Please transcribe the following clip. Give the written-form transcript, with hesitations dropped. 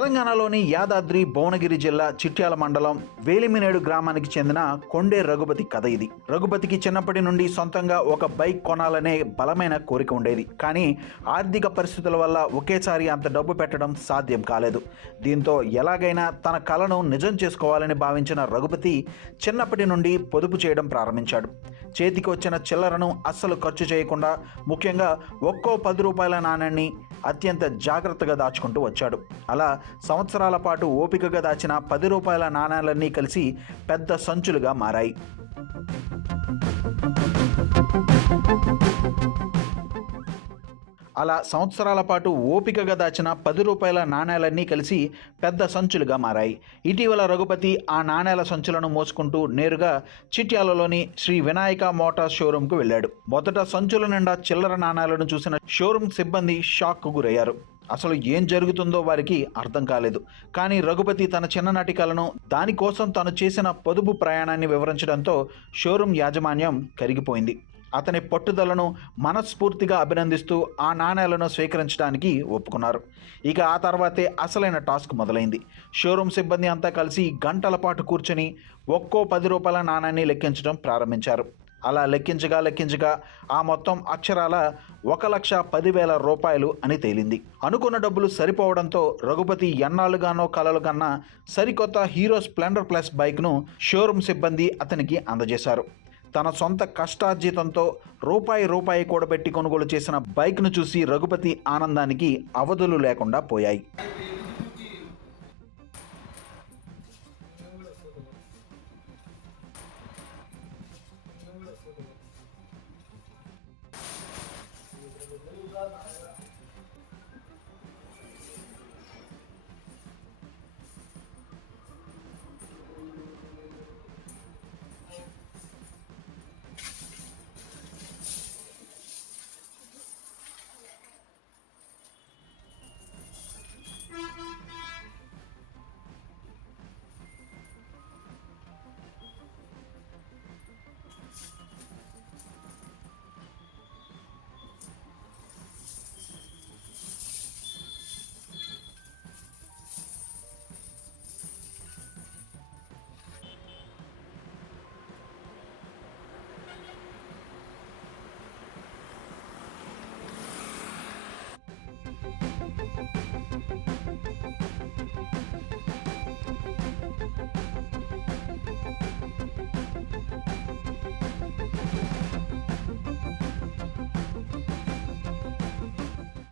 తెలంగాణలోని యాదాద్రి భువనగిరి జిల్లా చిట్యాల మండలం వేలిమినేడు గ్రామానికి చెందిన కొండే రఘుపతి కథ ఇది. రఘుపతికి చిన్నప్పటి నుండి సొంతంగా ఒక బైక్ కొనాలనే బలమైన కోరిక ఉండేది. కానీ ఆర్థిక పరిస్థితుల వల్ల ఒకేసారి అంత డబ్బు పెట్టడం సాధ్యం కాలేదు. దీంతో ఎలాగైనా తన కలను నిజం చేసుకోవాలని భావించిన రఘుపతి చిన్నప్పటి నుండి పొదుపు చేయడం ప్రారంభించాడు. చేతికి వచ్చిన చిల్లరను అస్సలు ఖర్చు చేయకుండా, ముఖ్యంగా ఒక్కో 10 రూపాయల నాణ్యాన్ని అత్యంత జాగ్రత్తగా దాచుకుంటూ వచ్చాడు. అలా సంవత్సరాల పాటు ఓపికగా దాచిన 10 రూపాయల నాణ్యాలన్నీ కలిసి పెద్ద సంచులుగా మారాయి. అలా సంవత్సరాల పాటు ఓపికగా దాచిన 10 రూపాయల నాణ్యాలన్నీ కలిసి పెద్ద సంచులుగా మారాయి. ఇటీవల రఘుపతి ఆ నాణ్యాల సంచులను మోసుకుంటూ నేరుగా చిట్యాలలోని శ్రీ వినాయక మోటార్ షోరూంకు వెళ్ళాడు. మొదట సంచుల నిండా చిల్లర నాణ్యాలను చూసిన షోరూం సిబ్బంది షాక్కు గురయ్యారు. అసలు ఏం జరుగుతుందో వారికి అర్థం కాలేదు. కానీ రఘుపతి తన చిన్ననాటి కలను, దానికోసం తను చేసిన పొదుపు ప్రయాణాన్ని వివరించడంతో షోరూం యాజమాన్యం కరిగిపోయింది. అతని పట్టుదలను మనస్ఫూర్తిగా అభినందిస్తూ ఆ నాణ్యాలను స్వీకరించడానికి ఒప్పుకున్నారు. ఇక ఆ తర్వాతే అసలైన టాస్క్ మొదలైంది. షోరూం సిబ్బంది అంతా కలిసి గంటల పాటు కూర్చొని ఒక్కో 10 రూపాయల నాణ్యాన్ని లెక్కించడం ప్రారంభించారు. అలా లెక్కించగా ఆ మొత్తం అక్షరాల 1,10,000 రూపాయలు అని తేలింది. అనుకున్న డబ్బులు సరిపోవడంతో రఘుపతి ఎన్నాళ్ళుగానో కలలు కన్నా సరికొత్త హీరో స్ప్లెండర్ ప్లస్ బైక్ను షోరూం సిబ్బంది అతనికి అందజేశారు. తన సొంత కష్టార్జితంతో రూపాయి కూడబెట్టి కొనుగోలు చేసిన బైక్ను చూసి రఘుపతి ఆనందానికి అవధులు లేకుండా పోయాయి.